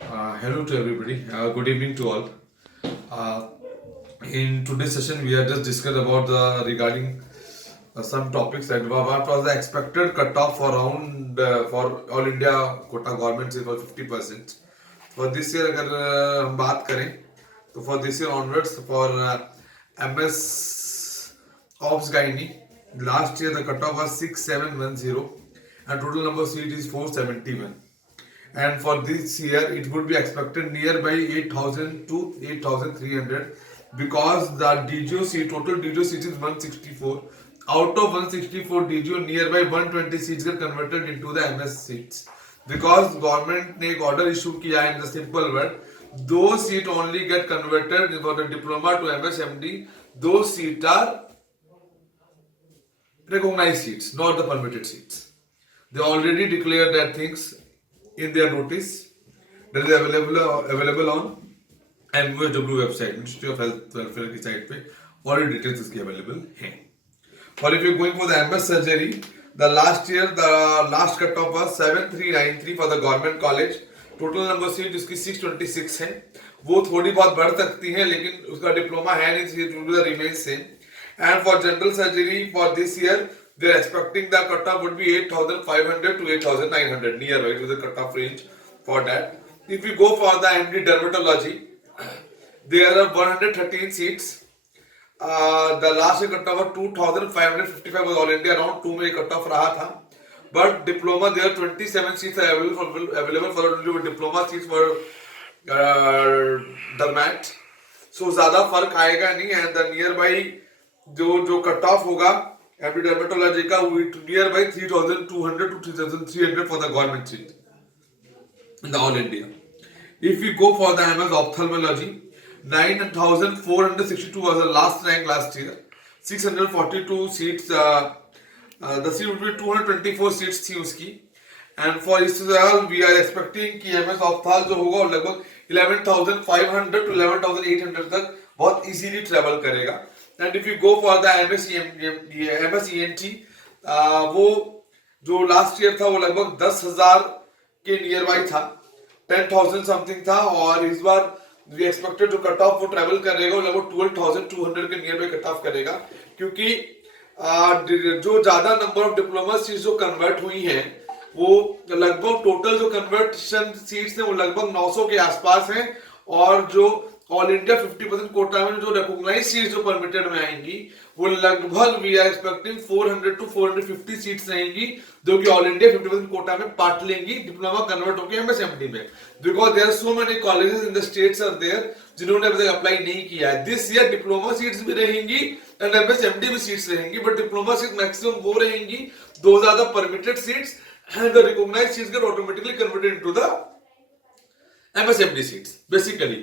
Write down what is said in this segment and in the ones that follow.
Hello to everybody. Good evening to all. Uh, in today's session, we are just discussed about the regarding some topics that what was the expected cutoff for around for all India quota government is for 50%. For this year, अगर हम बात करें तो for this year onwards for MS Ops Gynae, last year the cutoff was 6710 and total number of seats is 471. And for this year it would be expected nearby 8,000 to 8,300 because the DGO seat total DGO seats is 164. Out of 164 DGO, nearby 120 seats get converted into the MS seats because government ने एक order issue किया है in the simple word. Those seats only get converted for the diploma to MS MD. Those seats are recognized seats, not the permitted seats. They already declared that things in their notice that is available on MUHW website, Ministry of Health Welfare की site पे all details इसकी available हैं. Or if you're going for the MS surgery, the last year the last cutoff was 7393 for the government college. Total number seat उसकी 626 है. वो थोड़ी बहुत बढ़ सकती है लेकिन उसका डिप्लोमा है नहीं, remain same. And for general surgery for this year, they are expecting the cutoff would be 8,500 to 8,900 nearby to the cutoff range for that. If we go for the MD dermatology, there are 113 seats. The last year cutoff was 2,555 was all India, around 2 में cutoff रहा था. But diploma there are 27 seats are available for diploma seats for dermat. So ज़्यादा फर्क आएगा नहीं and the nearby जो cut off होगा MD dermatology का near by 3,200 to 3,300 for the government seat in the all India. If we go for the MS ophthalmology, 9,462 was the last rank last year. 642 seats. The seat would be 224 seats थी उसकी. And for इस साल we are expecting कि MS opthal जो होगा वो लगभग 11,500 to 11,800 तक बहुत easily travel करेगा. And if you go for the MS ENT, वो जो लास्ट ईयर था वो लगभग 10,000 के नियर बाई था, 10,000 समथिंग था. और इस बार वी एक्सपेक्टेड जो कट ऑफ वो ट्रेवल करेगा वो लगभग 12,200 के नियर बाई कट ऑफ करेगा क्योंकि जो ज्यादा नंबर ऑफ डिप्लोमा सीट्स जो कन्वर्ट हुई हैं वो लगभग टोटल जो कन्वर्शन सीट्स हैं वो लगभग 900 के आसपास हैं. और जो ऑल इंडिया 50% कोटा में जो रिकॉग्नाइज सीट्स जो परमिटेड में आएंगी वो लगभग we are expecting 400 to 450 seats रहेंगी जो कि ऑल इंडिया 50% कोटा में पार्ट लेंगी डिप्लोमा कन्वर्ट होकर एमएसएमडी में. Because there are so many colleges in the states are there जिन्होंने अभी तक अप्लाई नहीं किया है. दिस ईयर डिप्लोमा सीट्स भी रहेंगी एंड एमएसएमडी भी सीट्स रहेंगी, बट डिप्लोमा सीट मैक्सिमम वो रहेंगी, those are the permitted seats and the recognised seats get automatically converted into the MSMD seats. Basically,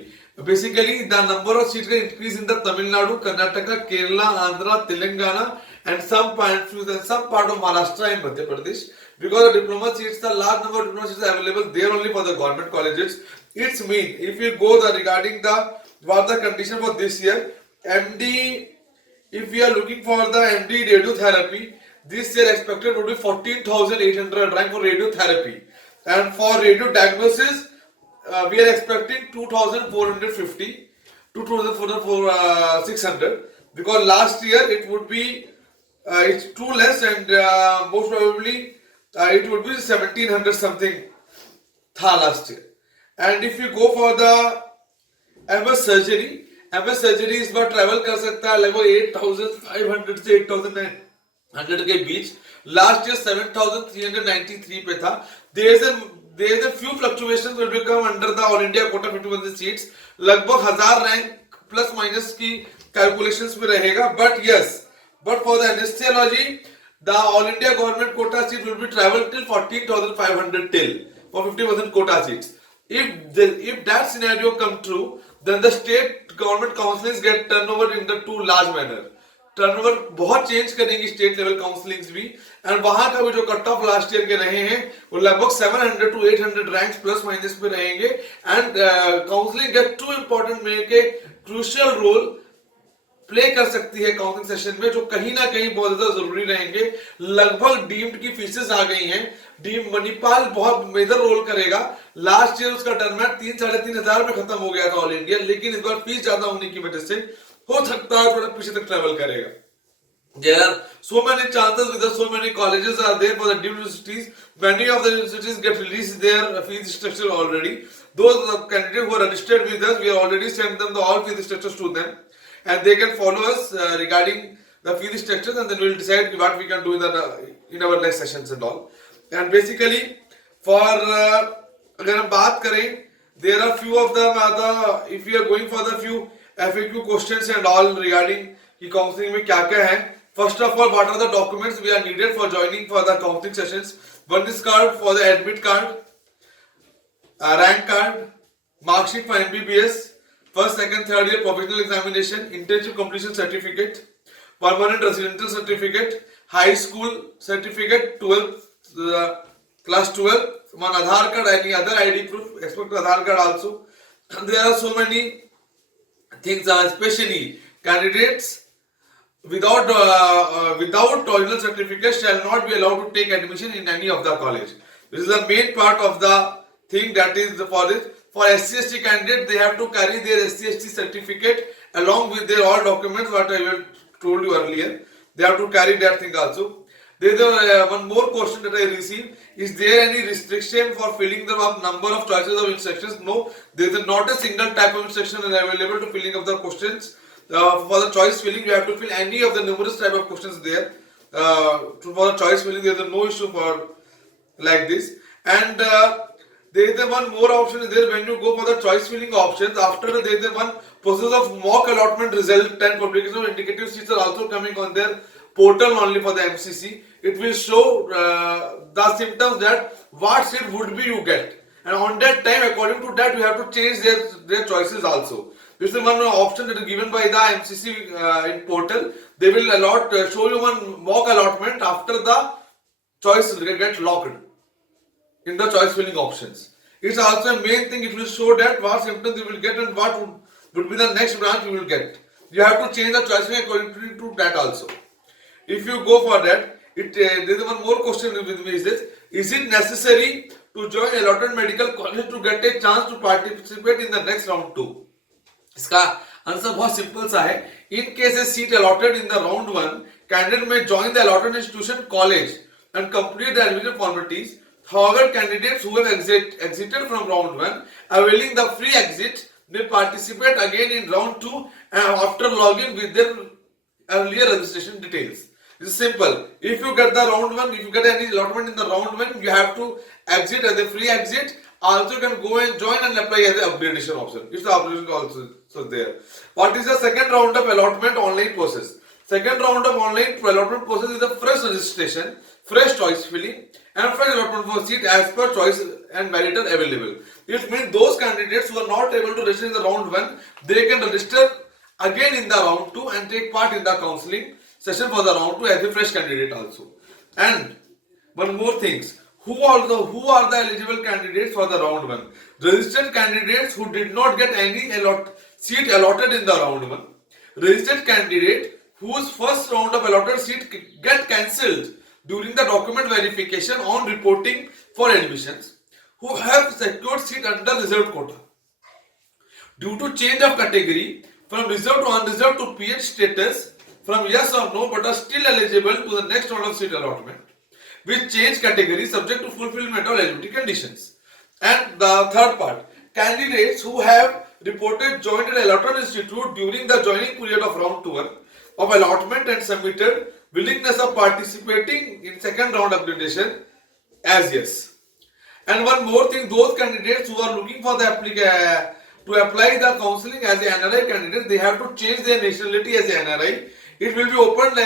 the number of seats will increase in the Tamil Nadu, Karnataka, Kerala, Andhra, Telangana, and some part of Maharashtra and Madhya Pradesh. Because the diploma seats, the large number of diploma seats are available there only for the government colleges. It's mean if you go regarding what the condition for this year, MD. If we are looking for the MD radiotherapy, this year expected would be 14,800 rank for radiotherapy, and for radio diagnosis. We are expecting 2,450 to 2,600 because last year it would be it's too less and most probably it would be 1,700 something tha last year. And if you go for the MS surgery इस बार travel कर सकता है लगभग 8,500 से 8,900 के बीच. Last year 7,393 पे था. There is a few fluctuations will become under the all India quota 50% seats. लगभग 1000 रैंक प्लस माइनस की कैलकुलेशंस में रहेगा. but for the anesthesiology the all India government quota seat will be travel till 14,500 till for 50% quota seats. If that scenario come true, then the state government councils get turnover in the too large manner. Turnover बहुत change करेंगी state level counsellings भी. And वहां का भी जो cut off last year के रहे हैं वो लगभग 700 to 800 रैंक्स प्लस माइनस में रहेंगे. And counselling get to important make a crucial role play कर सकती है काउंसलिंग सेशन में, जो कहीं ना कहीं बहुत ज्यादा जरूरी रहेंगे। लगभग डीम्ड की फीसेस आ गई हैं। डीम मणिपाल बहुत मेजर रोल करेगा। लास्ट ईयर उसका टर्म है 3-3.5 हजार में खत्म हो गया था ऑल इंडिया, लेकिन इस बार फीस ज्यादा होने की वजह से हो सकता है थोड़ा पीछे तक ट्रेवल करेगा। There are so many chances with so many colleges are there for the deemed universities. Many of the universities get released their fees structure already. Those candidates who are registered with us, we have already sent them the all fees structures to them, and they can follow us regarding the fees structures, and then we will decide what we can do in our next sessions and all. And basically, for अगर हम बात करें, there are few of them are the, if we are going for the few FAQ questions and all regarding कि counselling में क्या क्या है. First of all, what are the documents we are needed for joining for the counseling sessions? One is card for the admit card, rank card, mark sheet for MBBS, first, second, third year professional examination, internship completion certificate, permanent residential certificate, high school certificate, 12th class 12, one Aadhaar card, any other ID proof, expect Aadhaar card also. And there are so many things, especially candidates without original certificate shall not be allowed to take admission in any of the college. This is the main part of the thing that is for this. For SC/ST candidate, they have to carry their SC/ST certificate along with their all documents what I have told you earlier. They have to carry that thing also. There is one more question that I received. Is there any restriction for filling the number of choices of instructions? No, there is not a single type of instruction available to filling of the questions. For the choice filling, you have to fill any of the numerous type of questions there. For the choice filling, there is no issue for like this. And there is one more option is there when you go for the choice filling options. After there is one process of mock allotment result and publication of indicative seats are also coming on their portal only for the MCC. It will show the symptoms that what seat would be you get, and on that time, according to that, you have to change their choices also. This is one option that is given by the MCC in portal. They will show you one mock allotment after the choice get locked in the choice filling options. It's also a main thing. It will show that what symptoms you will get and what would be the next branch you will get. You have to change the choice filling according to that also. If you go for that, there is one more question with me. Is it necessary to join allotted medical college to get a chance to participate in the next round 2? इसका answer बहुत simple सा है. In case a seat allotted in the round 1, candidate may join the allotted institution college and complete the admission formalities. However, candidates who have exited from round 1 availing the free exit may participate again in round 2 after logging with their earlier registration details. It's simple. If you get the round 1, if you get any allotment in the round 1, you have to exit as a free exit. Also, you can go and join and apply as an upgradation option. It's the upgradation also there. What is the second round of allotment online process? Second round of online allotment process is the fresh registration, fresh choice filling, and fresh allotment for seat as per choice and merit are available. It means those candidates who are not able to register in the round 1, they can register again in the round 2 and take part in the counseling session for the round 2 as a fresh candidate also. And one more things. Who are the eligible candidates for the round 1? Registered candidates who did not get any seat allotted in the round 1. Registered candidate whose first round of allotted seat get cancelled during the document verification on reporting for admissions. Who have secured seat under reserved quota. Due to change of category from reserved to unreserved to PH status, from yes or no but are still eligible to the next round of seat allotment. With change category subject to fulfillment of eligibility conditions. And the third part, candidates who have reported joined an allotted institute during the joining period of round 2 of allotment and submitted willingness of participating in second round upgradation as yes. And one more thing, those candidates who are looking for the to apply the counseling as a NRI candidate, they have to change their nationality as a NRI. It will be opened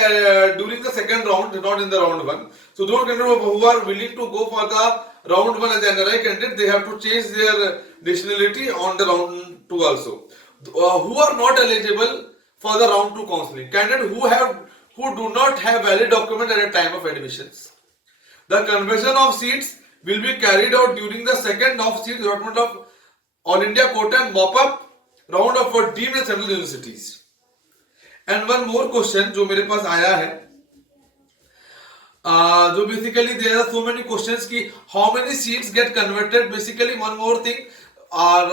during the second round, not in the round 1. So those candidates who are willing to go for the round 1 as an NRI candidate, they have to change their nationality on the round 2 also. Who are not eligible for the round 2 counseling? Candidates who do not have valid document at the time of admissions. The conversion of seats will be carried out during the second of seat allotment of All India quota and mop-up round of for deemed and central universities. And one more question जो मेरे पास आया है, जो basically there are so many questions की how many seats get converted. Basically one more thing,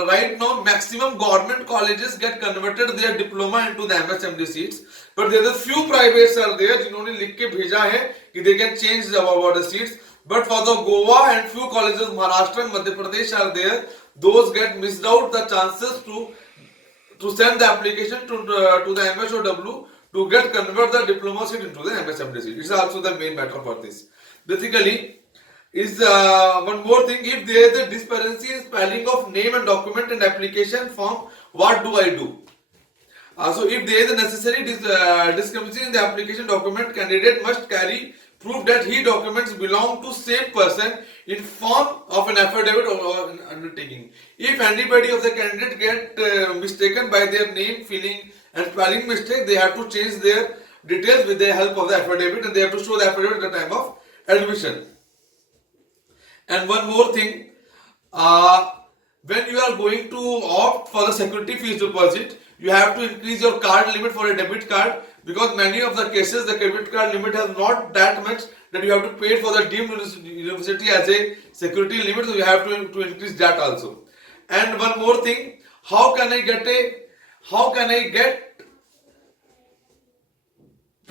right now maximum government colleges get converted their diploma into the MSMD seats, but there are few privates are there जिन्होंने लिख के भेजा है कि they can change about the seats, but for the Goa and few colleges Maharashtra and Madhya Pradesh are there, those get missed out the chances to send the application to the MSOW to get convert the diploma seat into the MSMD seat. It's also the main matter for this. Basically, is one more thing, if there is a disparity in spelling of name and document and application form, what do I do? So if there is a necessary discrepancy in the application document, candidate must carry proof that he documents belong to same person in form of an affidavit or an undertaking. If anybody of the candidate get mistaken by their name, filling and spelling mistake, they have to change their details with the help of the affidavit, and they have to show the affidavit at the time of admission. And one more thing, when you are going to opt for the security fees deposit, you have to increase your card limit for a debit card, because many of the cases the debit card limit has not that much that you have to pay for the deemed university as a security limit, so you have to increase that also. And one more thing, how can I get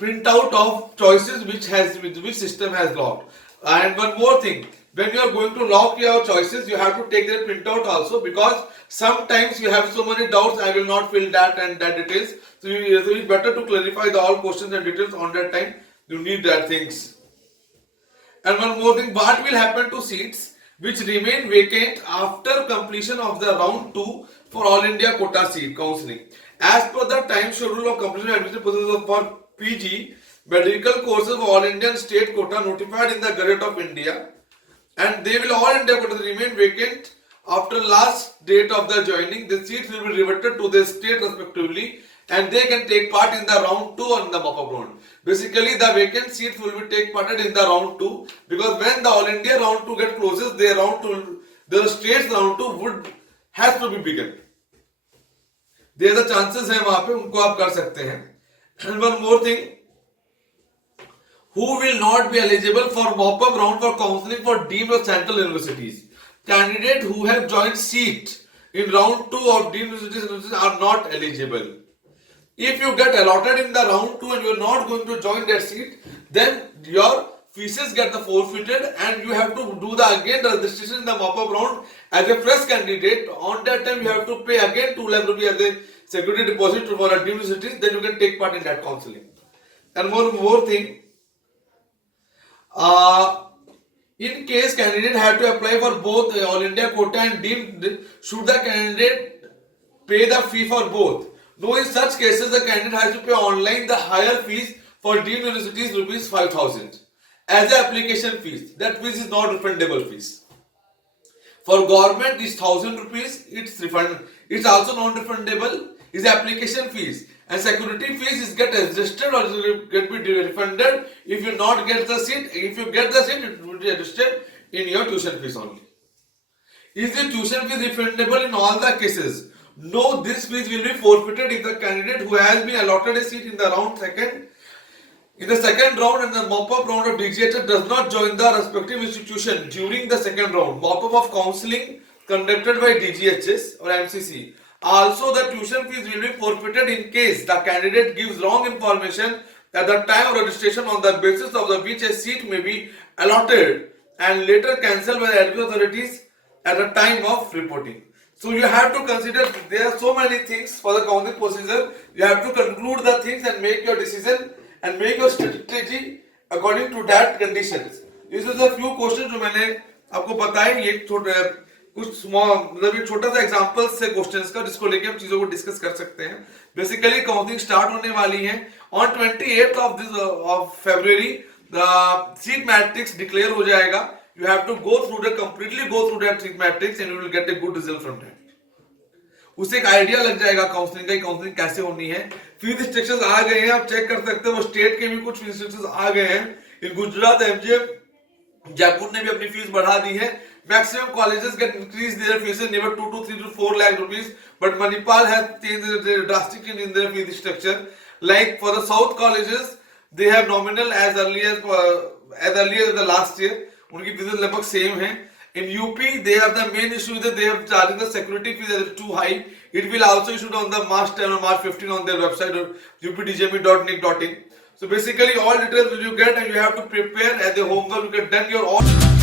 printout of choices which system has locked? And one more thing, when you are going to lock your choices, you have to take their printout also, because sometimes you have so many doubts, I will not fill that and that details. So it's better to clarify the all questions and details on that time. You need that things. And one more thing, what will happen to seats which remain vacant after completion of the round 2 for All India quota seat counselling? As per the time schedule of completion of admission process for PG medical courses for All India and state quota notified in the Gazette of India, and they will all India quota remain vacant after last date of the joining. The seats will be reverted to the state respectively, and they can take part in the round 2 on the mop-up round. Basically, the vacant seats will be take part in the round 2, because when the All India round 2 get closes, the states round 2 would has to be begun. There the chances हैं वहां पे उनको आप कर सकते हैं. And one more thing, who will not be eligible for mop-up round for counselling for deemed or central universities? Candidates who have joined seat in round 2 of deemed universities are not eligible. If you get allotted in the round 2 and you are not going to join that seat, then your fees get the forfeited, and you have to do the again the registration in the mop-up round as a fresh candidate. On that time you have to pay again 2 lakh rupees as a security deposit for a deemed university. Then you can take part in that counselling. And one more thing, in case candidate have to apply for both All India quota and deemed, should the candidate pay the fee for both? No, in such cases the candidate has to pay online the higher fees for deemed universities rupees 5,000 as the application fees. That fees is not refundable fees. For government is 1,000 rupees, it's also non-refundable, is application fees. And security fees is get adjusted or get be refunded if you not get the seat. If you get the seat, it will be adjusted in your tuition fees only. Is the tuition fees refundable in all the cases? No, this fees will be forfeited if the candidate who has been allotted a seat in the second round and the mop-up round of DGHS does not join the respective institution during the second round mop-up of counselling conducted by DGHS or MCC. Also, the tuition fees will be forfeited in case the candidate gives wrong information at the time of registration, on the basis of which a seat may be allotted and later cancelled by the admission authorities at the time of reporting. So you have to consider there are so many things for the counseling procedure. You have to conclude the things and make your decision and make your strategy according to that conditions. This is a few questions जो मैंने आपको बताए. ये मतलब एक छोटा सा example से क्वेश्चंस का, जिसको लेके हम चीजों को डिस्कस कर सकते हैं. बेसिकली काउंटिंग स्टार्ट होने वाली है on 28th of February. The seat matrix declare हो जाएगा. You have to go through that seat matrix and you will get a good result from that. उससे एक आइडिया लग जाएगा काउंसलिंग कैसे होनी है. फीस रिस्ट्रिक्शंस आ गए हैं, आप चेक कर सकते हैं. वो स्टेट के भी कुछ फीस रिस्ट्रिक्शंस आ गए हैं. इन गुजरात, एमजीएम, जयपुर ने भी अपनी फीस बढ़ा दी है. Maximum colleges get increased their fees never 2 to 3 to 4 lakh rupees, but Manipal has changed drastically in their fee structure. Like for the South colleges, they have nominal as early as the last year. उनकी fees लगभग same है. In UP, they have the main issue that they have charging the security fee that is too high. It will also issued on the March 10 or March 15 on their website or updjme.nic.in. So basically all details will you get and you have to prepare as the homework. You get done your all.